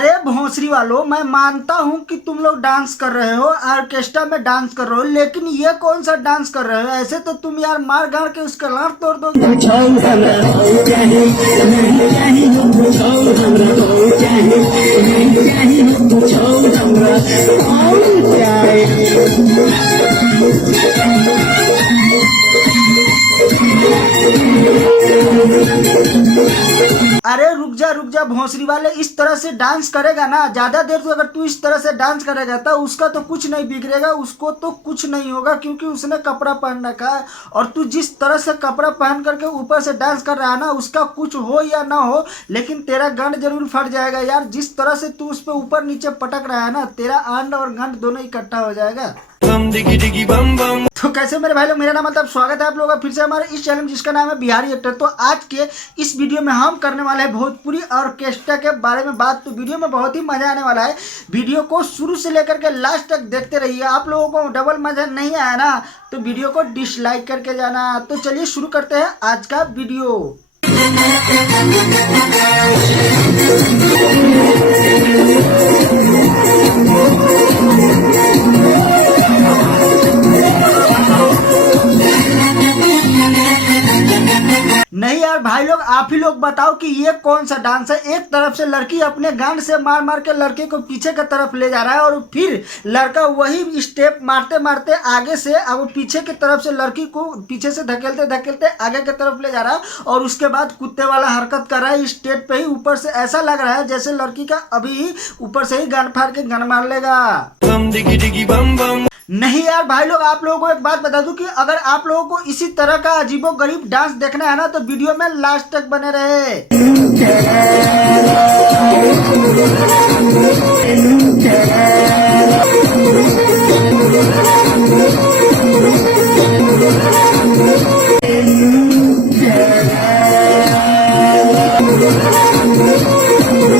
अरे भोंसरी वालों, मैं मानता हूँ कि तुम लोग डांस कर रहे हो, ऑर्केस्ट्रा में डांस कर रहे हो, लेकिन ये कौन सा डांस कर रहे हो? ऐसे तो तुम यार मार गाड़ के उसका लार तोड़ दोगे। अरे रुक जा भोंसरी वाले, इस तरह से डांस करेगा ना ज्यादा देर, तो अगर तू इस तरह से डांस करेगा तो उसका तो कुछ नहीं बिगड़ेगा, उसको तो कुछ नहीं होगा क्योंकि उसने कपड़ा पहन रखा है। और तू जिस तरह से कपड़ा पहन करके ऊपर से डांस कर रहा है ना, उसका कुछ हो या ना हो, लेकिन तेरा गंड जरूर फट जाएगा यार। जिस तरह से तू उस पर ऊपर नीचे पटक रहा है ना, तेरा अंड और गंड दोनों इकट्ठा हो जाएगा। बम डिगी डिगी बम बम। तो कैसे मेरे भाई लोग, मेरा नाम मतलब स्वागत है आप लोगों का फिर से हमारे इस चैनल में जिसका नाम है बिहारी एक्टर। तो आज के इस वीडियो में हम करने वाले हैं भोजपुरी ऑर्केस्ट्रा के बारे में बात। तो वीडियो में बहुत ही मजा आने वाला है, वीडियो को शुरू से लेकर के लास्ट तक देखते रहिए। आप लोगों को डबल मजा नहीं आया ना, तो वीडियो को डिसलाइक करके जाना। तो चलिए शुरू करते हैं आज का वीडियो। नहीं यार भाई लोग, आप ही लोग बताओ कि ये कौन सा डांस है? एक तरफ से लड़की अपने गांड से मार मार के लड़के को पीछे की तरफ ले जा रहा है, और फिर लड़का वही स्टेप मारते मारते आगे से अब पीछे की तरफ से लड़की को पीछे से धकेलते धकेलते आगे की तरफ ले जा रहा है, और उसके बाद कुत्ते वाला हरकत कर रहा है स्टेज पे ही। ऊपर से ऐसा लग रहा है जैसे लड़की का अभी ऊपर से ही गांड फाड़ के गन मार लेगा। बम डिगी डिगी बम बम। नहीं यार भाई लोग, आप लोगों को एक बात बता दूं कि अगर आप लोगों को इसी तरह का अजीबो गरीब डांस देखना है ना, तो वीडियो में लास्ट तक बने रहे।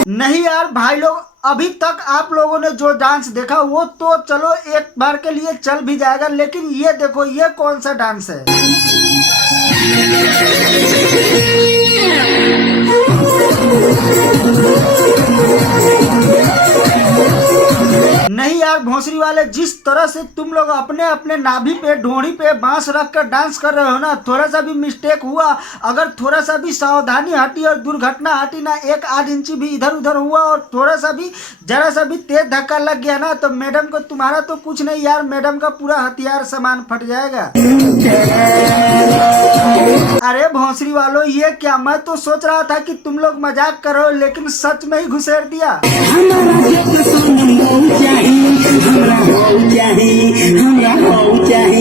नहीं यार भाई लोग, अभी तक आप लोगों ने जो डांस देखा वो तो चलो एक बार के लिए चल भी जाएगा, लेकिन ये देखो ये कौन सा डांस है? नहीं यार भोंसरी वाले, जिस तरह से तुम लोग अपने अपने नाभि पे ढोड़ी पे बांस रख कर डांस कर रहे हो ना, थोड़ा सा भी मिस्टेक हुआ, अगर थोड़ा सा भी सावधानी हटी और दुर्घटना हटी ना, एक आध इंची भी इधर उधर हुआ और थोड़ा सा भी जरा सा भी तेज धक्का लग गया ना, तो मैडम को तुम्हारा तो कुछ नहीं यार, मैडम का पूरा हथियार सामान फट जाएगा। अरे भोंसरी वालों, ये क्या, मैं तो सोच रहा था कि तुम लोग मजाक करो, लेकिन सच में ही घुसेड़ दिया।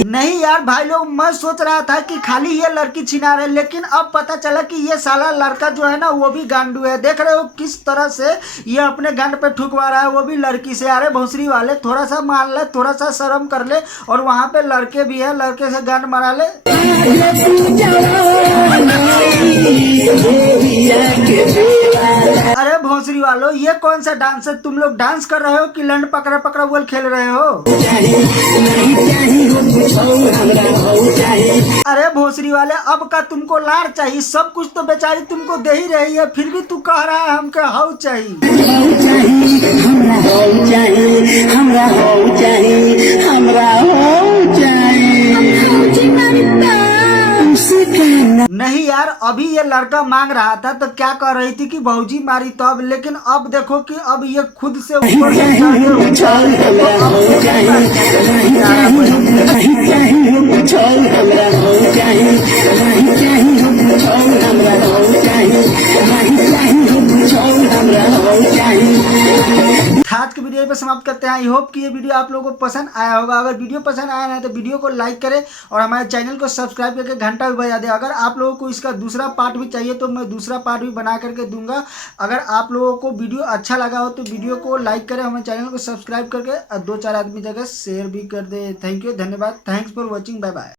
नहीं यार भाई लोग, मैं सोच रहा था कि खाली ये लड़की छिना रहे, लेकिन अब पता चला कि ये साला लड़का जो है ना वो भी गांडू है। देख रहे हो किस तरह से ये अपने गांड पे ठुकवा रहा है, वो भी लड़की से। अरे भोंसरी वाले, थोड़ा सा मान ले, थोड़ा सा शर्म कर ले, और वहाँ पे लड़के भी है, लड़के से गांड मरा ले। अरे भोंसरी वालों, ये कौन सा डांस है? तुम लोग डांस कर रहे हो कि लंड पकड़ा पकड़ा बोल खेल रहे हो? अरे भोंसरी वाले, अब का तुमको लाड़ चाहिए? सब कुछ तो बेचारी तुमको दे ही रही है, फिर भी तू कह रहा है हमको हाउ चाहिए। नहीं यार, अभी ये लड़का मांग रहा था तो क्या कर रही थी कि भौजी मारी तो अब, लेकिन अब देखो कि अब ये खुद से ऊपर से आज की वीडियो पे समाप्त करते हैं। आई होप कि ये वीडियो आप लोगों को पसंद आया होगा। अगर वीडियो पसंद आया है तो वीडियो को लाइक करें और हमारे चैनल को सब्सक्राइब करके घंटा भी बजा दें। अगर आप लोगों को इसका दूसरा पार्ट भी चाहिए तो मैं दूसरा पार्ट भी बना करके दूंगा। अगर आप लोगों को वीडियो अच्छा लगा हो तो वीडियो को लाइक करें, हमारे चैनल को सब्सक्राइब करके 2-4 आदमी जगह शेयर भी कर दे। थैंक यू, धन्यवाद, thanks for watching, bye bye.